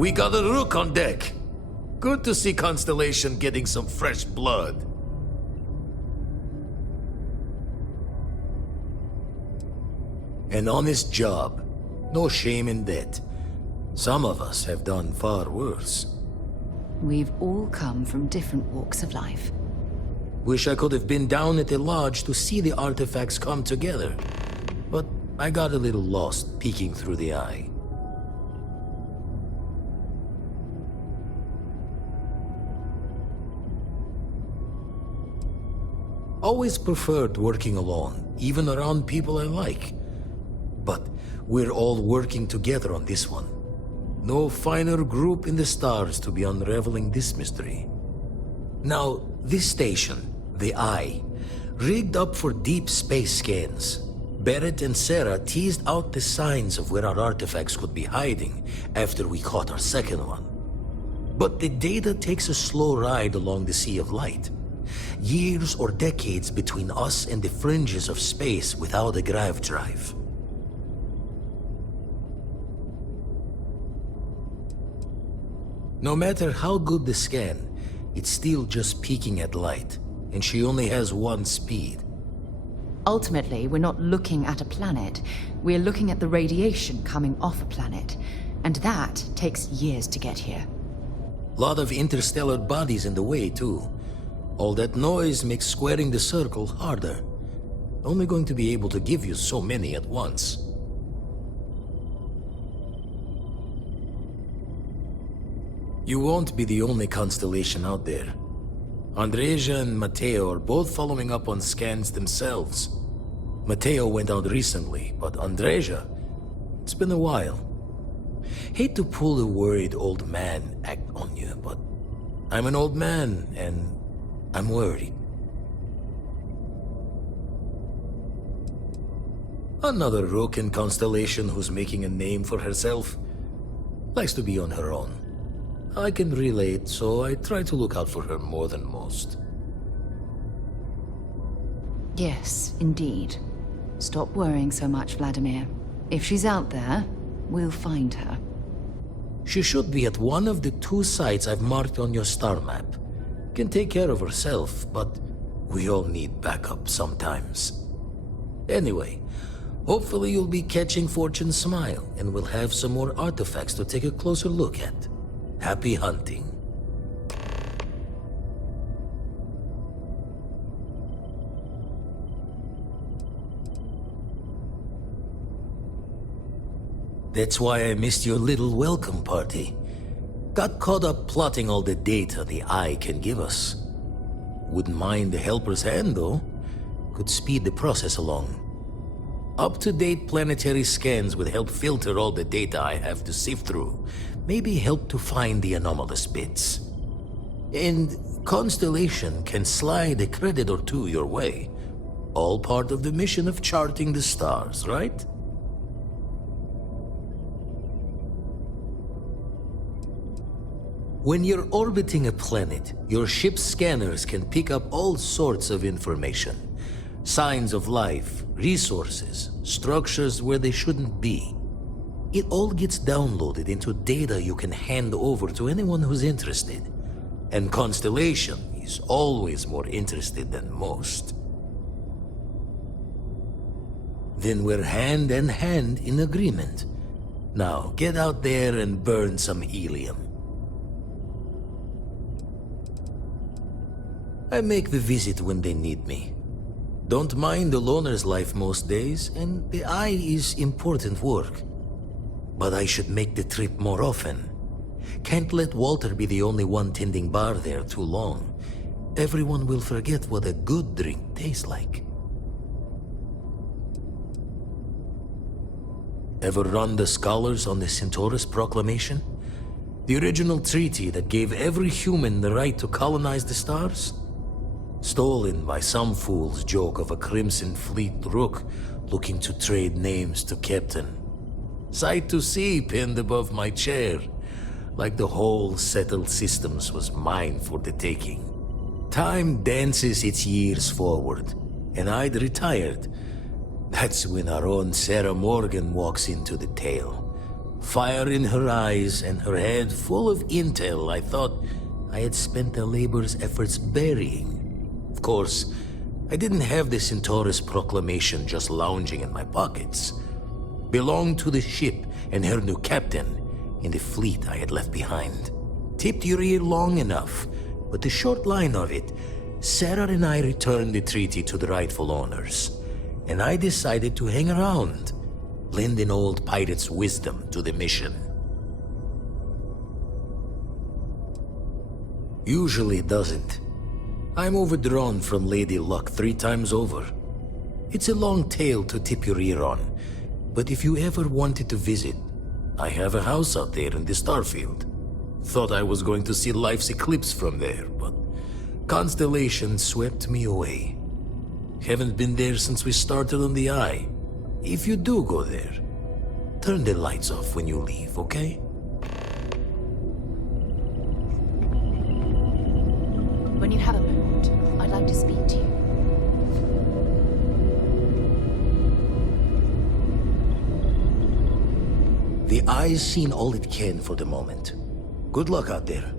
We got a rook on deck. Good to see Constellation getting some fresh blood. An honest job. No shame in that. Some of us have done far worse. We've all come from different walks of life. Wish I could have been down at the lodge to see the artifacts come together. But I got a little lost peeking through the eye. Always preferred working alone, even around people I like. But we're all working together on this one. No finer group in the stars to be unraveling this mystery. Now, this station, the Eye, rigged up for deep space scans. Barrett and Sarah teased out the signs of where our artifacts could be hiding after we caught our second one. But the data takes a slow ride along the Sea of Light. Years or decades between us and the fringes of space without a grav drive. No matter how good the scan, it's still just peeking at light, and she only has one speed. Ultimately, we're not looking at a planet. We're looking at the radiation coming off a planet. And that takes years to get here. Lot of interstellar bodies in the way, too. All that noise makes squaring the circle harder. Only going to be able to give you so many at once. You won't be the only constellation out there. Andreja and Matteo are both following up on scans themselves. Matteo went out recently, but Andreja, it's been a while. Hate to pull the worried old man act on you, but I'm an old man and I'm worried. Another rook in Constellation who's making a name for herself. Likes to be on her own. I can relate, so I try to look out for her more than most. Yes, indeed. Stop worrying so much, Vladimir. If she's out there, we'll find her. She should be at one of the 2 sites I've marked on your star map. Can take care of herself, but we all need backup sometimes. Anyway, hopefully you'll be catching Fortune's smile, and we'll have some more artifacts to take a closer look at. Happy hunting. That's why I missed your little welcome party. Got caught up plotting all the data the Eye can give us. Wouldn't mind the helper's hand, though. Could speed the process along. Up-to-date planetary scans would help filter all the data I have to sift through. Maybe help to find the anomalous bits. And Constellation can slide a credit or 2 your way. All part of the mission of charting the stars, right? When you're orbiting a planet, your ship's scanners can pick up all sorts of information. Signs of life, resources, structures where they shouldn't be. It all gets downloaded into data you can hand over to anyone who's interested. And Constellation is always more interested than most. Then we're hand in hand in agreement. Now get out there and burn some helium. I make the visit when they need me. Don't mind the loner's life most days, and the Eye is important work. But I should make the trip more often. Can't let Walter be the only one tending bar there too long. Everyone will forget what a good drink tastes like. Ever run the scholars on the Centaurus Proclamation? The original treaty that gave every human the right to colonize the stars? Stolen by some fool's joke of a Crimson Fleet rook looking to trade names to Captain. Sight to see pinned above my chair, like the whole settled systems was mine for the taking. Time dances its years forward, and I'd retired. That's when our own Sarah Morgan walks into the tale. Fire in her eyes and her head full of intel I thought I had spent a labor's efforts burying. Of course, I didn't have the Centaurus proclamation just lounging in my pockets. Belonged to the ship and her new captain in the fleet I had left behind. Tipped your ear long enough, but the short line of it, Sarah and I returned the treaty to the rightful owners, and I decided to hang around, lend an old pirate's wisdom to the mission. Usually it doesn't. I'm overdrawn from Lady Luck 3 times over. It's a long tale to tip your ear on, but if you ever wanted to visit, I have a house out there in the Starfield. Thought I was going to see life's eclipse from there, but constellation swept me away. Haven't been there since we started on the Eye. If you do go there, turn the lights off when you leave, okay? When you have a moment, I'd like to speak to you. The Eye's seen all it can for the moment. Good luck out there.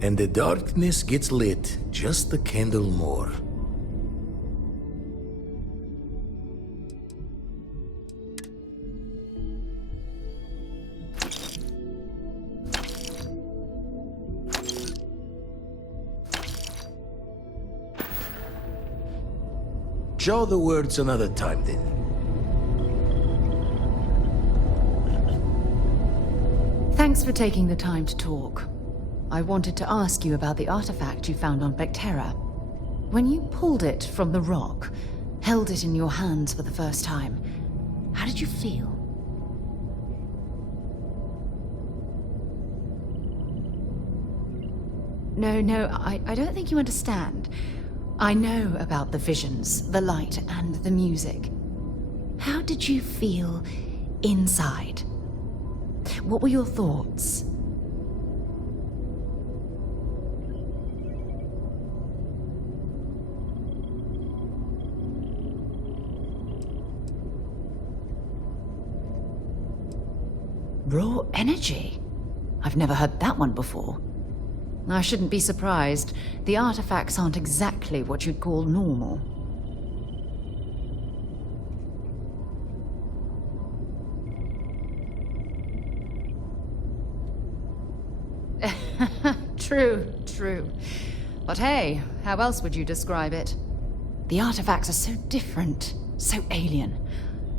And the darkness gets lit just a candle more. Show the words another time then. Thanks for taking the time to talk. I wanted to ask you about the artifact you found on Vectera. When you pulled it from the rock, held it in your hands for the first time, how did you feel? No, I don't think you understand. I know about the visions, the light, and the music. How did you feel inside? What were your thoughts? Raw energy? I've never heard that one before. I shouldn't be surprised. The artifacts aren't exactly what you'd call normal. True. But hey, how else would you describe it? The artifacts are so different, so alien,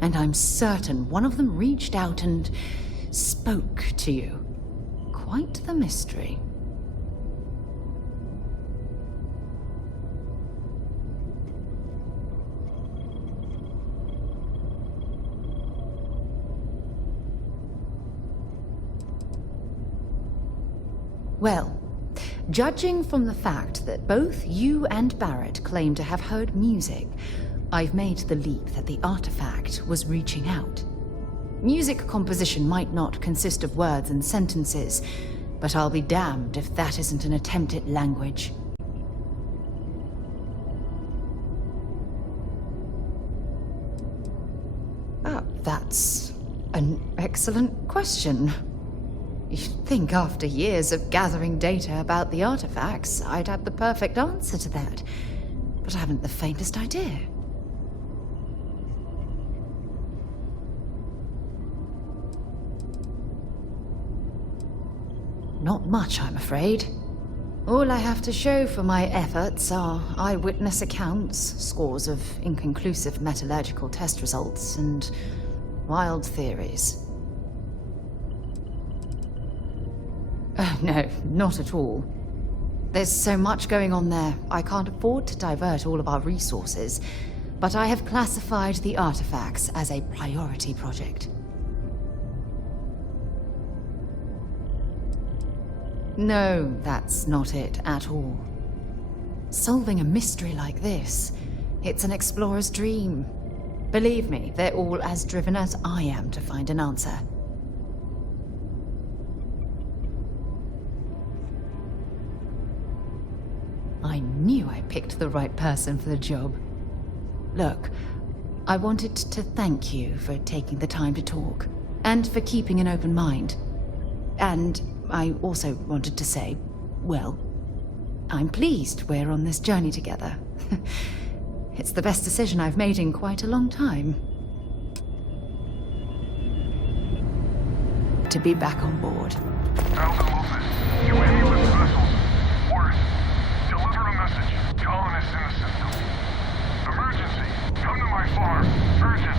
and I'm certain one of them reached out and spoke to you. Quite the mystery. Well, judging from the fact that both you and Barrett claim to have heard music, I've made the leap that the artifact was reaching out. Music composition might not consist of words and sentences, but I'll be damned if that isn't an attempt at language. That's an excellent question. You'd think after years of gathering data about the artifacts, I'd have the perfect answer to that. But I haven't the faintest idea. Not much, I'm afraid. All I have to show for my efforts are eyewitness accounts, scores of inconclusive metallurgical test results, and wild theories. Oh, no, not at all. There's so much going on there, I can't afford to divert all of our resources, but I have classified the artifacts as a priority project. No, that's not it at all. Solving a mystery like this, it's an explorer's dream. Believe me, they're all as driven as I am to find an answer. I knew I picked the right person for the job. Look, I wanted to thank you for taking the time to talk. and for keeping an open mind. And I also wanted to say, well, I'm pleased we're on this journey together. It's the best decision I've made in quite a long time. To be back on board. Alpha Lopez, you ambulance vessels. Word. Deliver a message. Colonists in the system. Emergency. Come to my farm. Urgent.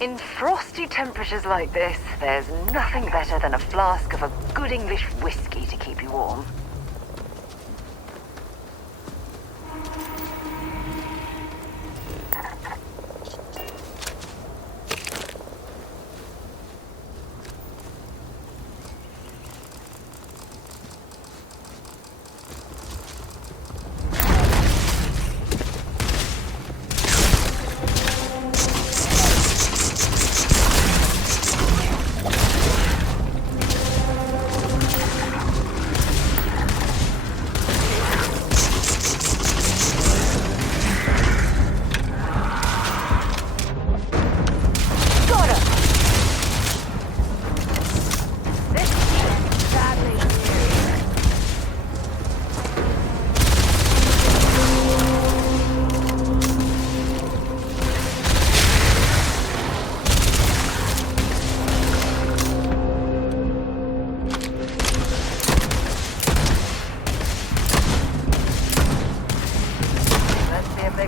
In frosty temperatures like this, there's nothing better than a flask of a good English whiskey to keep you warm.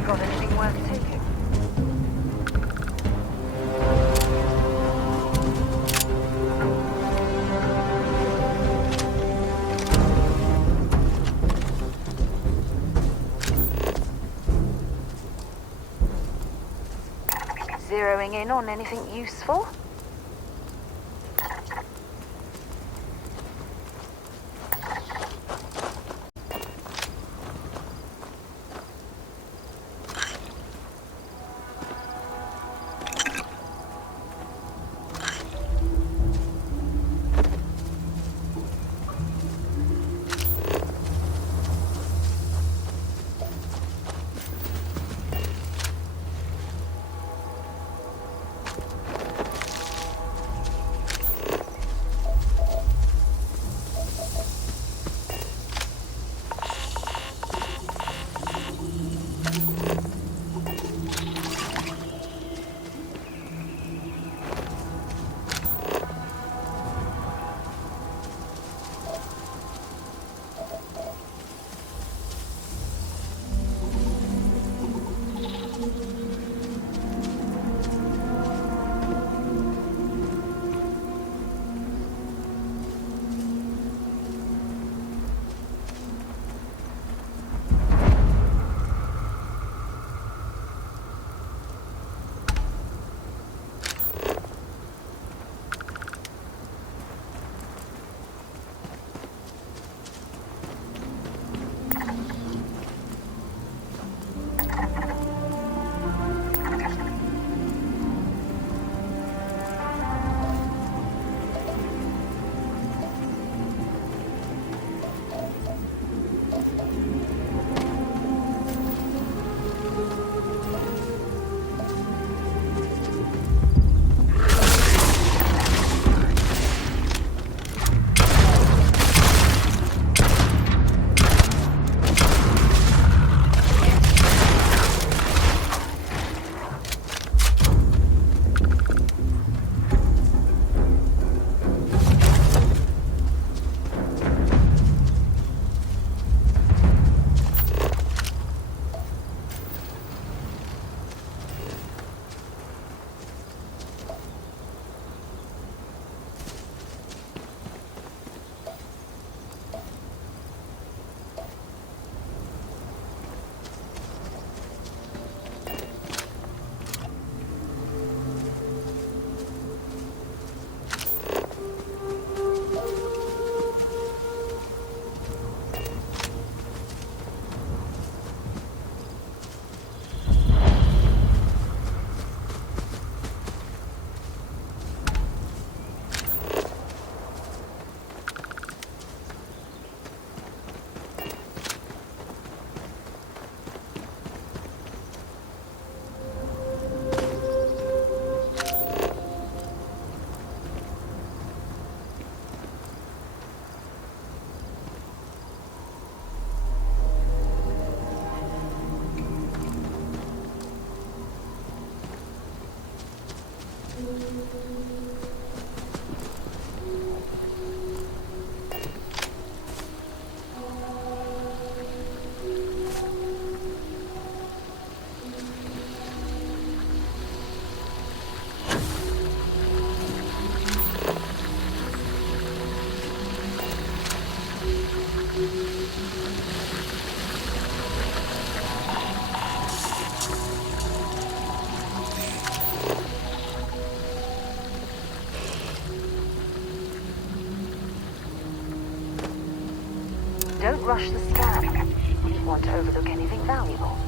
Got anything worth taking? Zeroing in on anything useful? Don't rush the scan. You don't want to overlook anything valuable.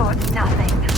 got nothing.